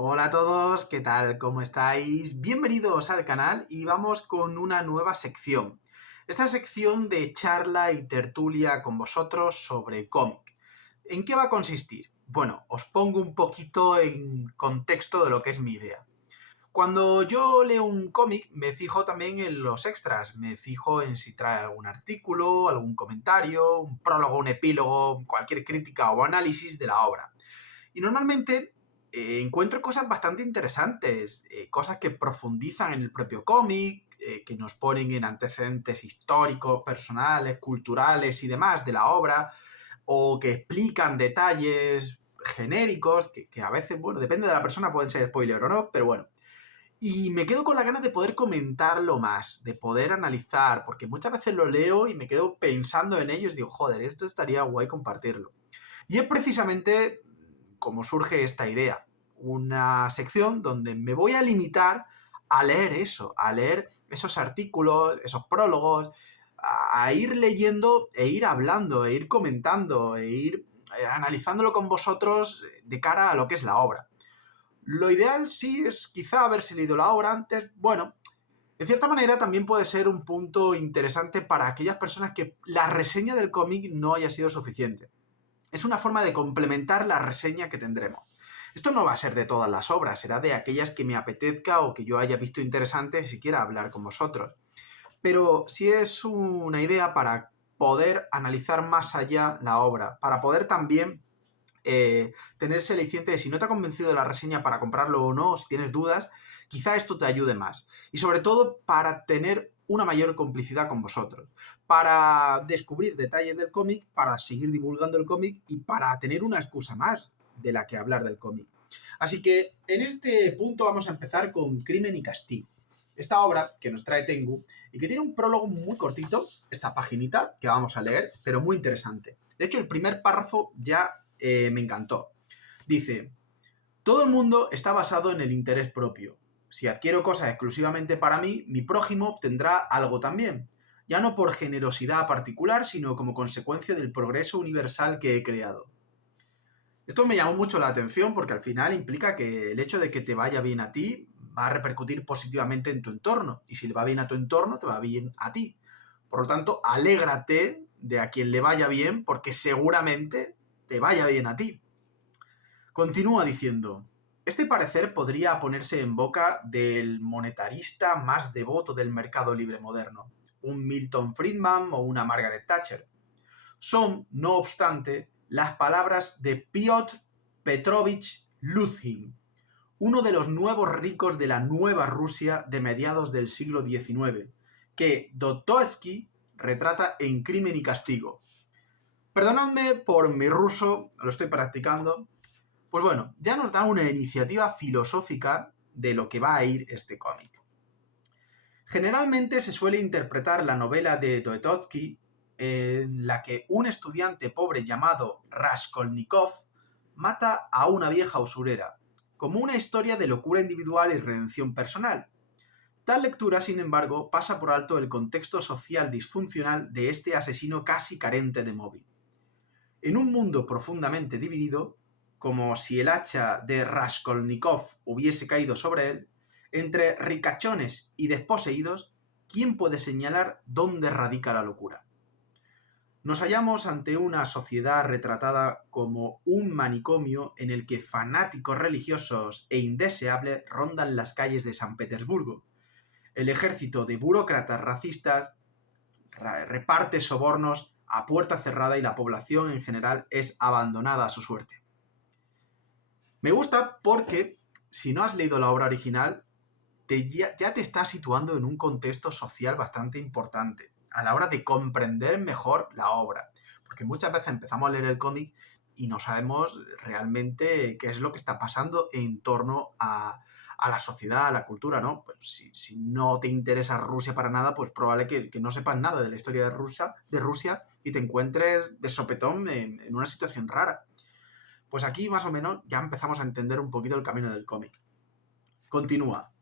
Hola a todos, ¿qué tal? ¿Cómo estáis? Bienvenidos al canal y vamos con una nueva sección. Esta sección de charla y tertulia con vosotros sobre cómic. ¿En qué va a consistir? Bueno, os pongo un poquito en contexto de lo que es mi idea. Cuando yo leo un cómic me fijo también en los extras, me fijo en si trae algún artículo, algún comentario, un prólogo, un epílogo, cualquier crítica o análisis de la obra. Y normalmente encuentro cosas bastante interesantes, cosas que profundizan en el propio cómic, que nos ponen en antecedentes históricos, personales, culturales y demás de la obra, o que explican detalles genéricos, que a veces, bueno, depende de la persona, pueden ser spoiler o no, pero bueno. Y me quedo con la ganas de poder comentarlo más, de poder analizar, porque muchas veces lo leo y me quedo pensando en ello y digo, joder, esto estaría guay compartirlo. Y es precisamente como surge esta idea. Una sección donde me voy a limitar a leer eso, a leer esos artículos, esos prólogos, a ir leyendo e ir hablando, e ir comentando, e ir analizándolo con vosotros de cara a lo que es la obra. Lo ideal sí es quizá haberse leído la obra antes, bueno, en cierta manera también puede ser un punto interesante para aquellas personas que la reseña del cómic no haya sido suficiente. Es una forma de complementar la reseña que tendremos. Esto no va a ser de todas las obras, será de aquellas que me apetezca o que yo haya visto interesantes y quiera hablar con vosotros. Pero sí es una idea para poder analizar más allá la obra, para poder también tener ese aliciente de si no te ha convencido de la reseña para comprarlo o no, o si tienes dudas, quizá esto te ayude más. Y sobre todo para tener una mayor complicidad con vosotros, para descubrir detalles del cómic, para seguir divulgando el cómic y para tener una excusa más de la que hablar del cómic. Así que en este punto vamos a empezar con Crimen y Castigo. Esta obra que nos trae Tengu y que tiene un prólogo muy cortito, esta paginita que vamos a leer, pero muy interesante. De hecho, el primer párrafo ya me encantó. Dice, todo el mundo está basado en el interés propio. Si adquiero cosas exclusivamente para mí, mi prójimo obtendrá algo también. Ya no por generosidad particular, sino como consecuencia del progreso universal que he creado. Esto me llamó mucho la atención porque al final implica que el hecho de que te vaya bien a ti va a repercutir positivamente en tu entorno. Y si le va bien a tu entorno, te va bien a ti. Por lo tanto, alégrate de a quien le vaya bien porque seguramente te vaya bien a ti. Continúa diciendo, este parecer podría ponerse en boca del monetarista más devoto del mercado libre moderno, un Milton Friedman o una Margaret Thatcher. Son, no obstante, las palabras de Piotr Petrovich Luzhin, uno de los nuevos ricos de la nueva Rusia de mediados del siglo XIX, que Dostoevsky retrata en Crimen y Castigo. Perdonadme por mi ruso, lo estoy practicando. Pues bueno, ya nos da una iniciativa filosófica de lo que va a ir este cómic. Generalmente se suele interpretar la novela de Dostoevsky en la que un estudiante pobre llamado Raskolnikov mata a una vieja usurera, como una historia de locura individual y redención personal. Tal lectura, sin embargo, pasa por alto el contexto social disfuncional de este asesino casi carente de móvil. En un mundo profundamente dividido, como si el hacha de Raskolnikov hubiese caído sobre él, entre ricachones y desposeídos, ¿quién puede señalar dónde radica la locura? Nos hallamos ante una sociedad retratada como un manicomio en el que fanáticos religiosos e indeseables rondan las calles de San Petersburgo. El ejército de burócratas racistas reparte sobornos a puerta cerrada y la población en general es abandonada a su suerte. Me gusta porque, si no has leído la obra original, ya te está situando en un contexto social bastante importante a la hora de comprender mejor la obra. Porque muchas veces empezamos a leer el cómic y no sabemos realmente qué es lo que está pasando en torno a la sociedad, a la cultura, ¿no? Pues si no te interesa Rusia para nada, pues probable que no sepas nada de la historia de Rusia y te encuentres de sopetón en una situación rara. Pues aquí más o menos ya empezamos a entender un poquito el camino del cómic. Continúa.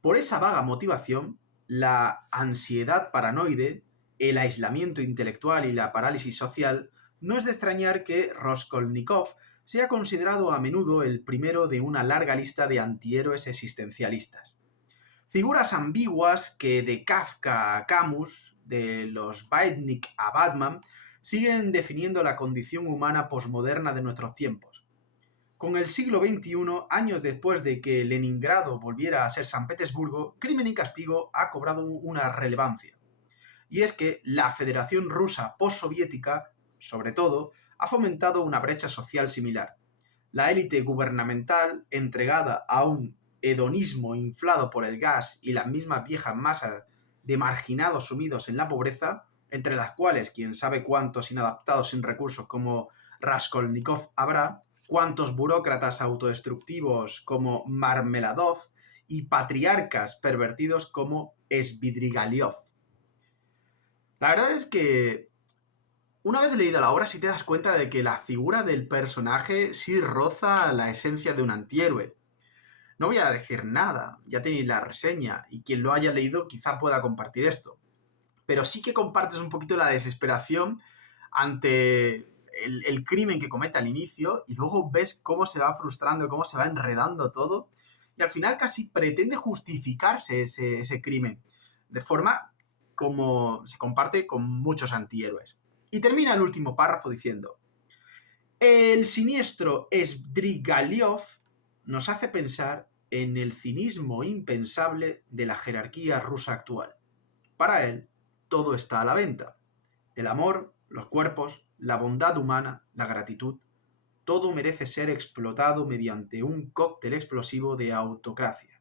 Por esa vaga motivación, la ansiedad paranoide, el aislamiento intelectual y la parálisis social, no es de extrañar que Raskolnikov sea considerado a menudo el primero de una larga lista de antihéroes existencialistas. Figuras ambiguas que de Kafka a Camus, de los Beatnik a Batman, siguen definiendo la condición humana posmoderna de nuestros tiempos. Con el siglo XXI, años después de que Leningrado volviera a ser San Petersburgo, Crimen y Castigo ha cobrado una relevancia. Y es que la Federación Rusa postsoviética, sobre todo, ha fomentado una brecha social similar. La élite gubernamental, entregada a un hedonismo inflado por el gas y las mismas viejas masas de marginados sumidos en la pobreza, entre las cuales quién sabe cuántos inadaptados sin recursos como Raskolnikov habrá, cuántos burócratas autodestructivos como Marmeladov y patriarcas pervertidos como Svidrigailov. La verdad es que una vez leída la obra sí te das cuenta de que la figura del personaje sí roza la esencia de un antihéroe. No voy a decir nada, ya tenéis la reseña, y quien lo haya leído quizá pueda compartir esto. Pero sí que compartes un poquito la desesperación ante el crimen que comete al inicio, y luego ves cómo se va frustrando, cómo se va enredando todo, y al final casi pretende justificarse ese crimen, de forma como se comparte con muchos antihéroes. Y termina el último párrafo diciendo: el siniestro Svidrigailov nos hace pensar en el cinismo impensable de la jerarquía rusa actual. Para él, todo está a la venta. El amor, los cuerpos, la bondad humana, la gratitud, todo merece ser explotado mediante un cóctel explosivo de autocracia,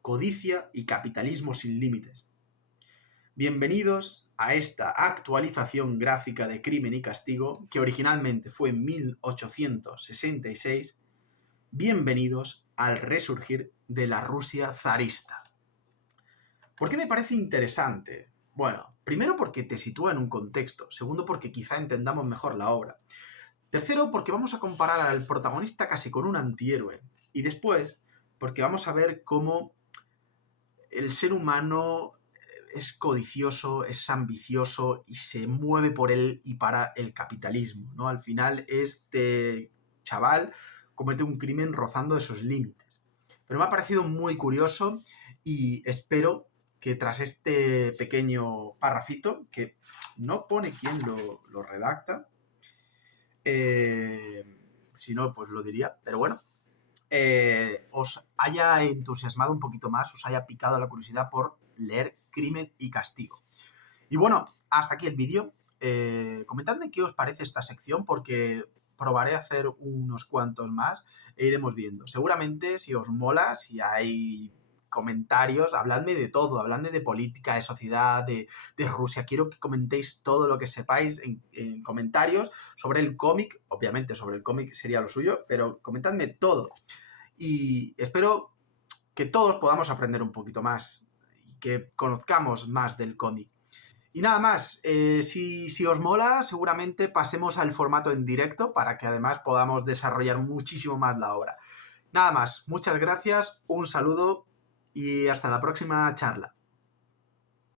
codicia y capitalismo sin límites. Bienvenidos a esta actualización gráfica de Crimen y Castigo, que originalmente fue en 1866. Bienvenidos al resurgir de la Rusia zarista. ¿Por qué me parece interesante? Bueno, primero porque te sitúa en un contexto, segundo porque quizá entendamos mejor la obra, tercero porque vamos a comparar al protagonista casi con un antihéroe, y después porque vamos a ver cómo el ser humano es codicioso, es ambicioso y se mueve por él y para el capitalismo, ¿no? Al final este chaval comete un crimen rozando esos límites. Pero me ha parecido muy curioso y espero que tras este pequeño parrafito, que no pone quién lo redacta, si no, pues lo diría, pero bueno, os haya entusiasmado un poquito más, os haya picado la curiosidad por leer Crimen y Castigo. Y bueno, hasta aquí el vídeo. Comentadme qué os parece esta sección, porque probaré a hacer unos cuantos más e iremos viendo. Seguramente, si os mola, si hay comentarios, habladme de todo, habladme de política, de sociedad, de Rusia. Quiero que comentéis todo lo que sepáis en comentarios sobre el cómic. Obviamente sobre el cómic sería lo suyo, pero comentadme todo. Y espero que todos podamos aprender un poquito más y que conozcamos más del cómic. Y nada más, si os mola, seguramente pasemos al formato en directo para que además podamos desarrollar muchísimo más la obra. Nada más, muchas gracias, un saludo y hasta la próxima charla.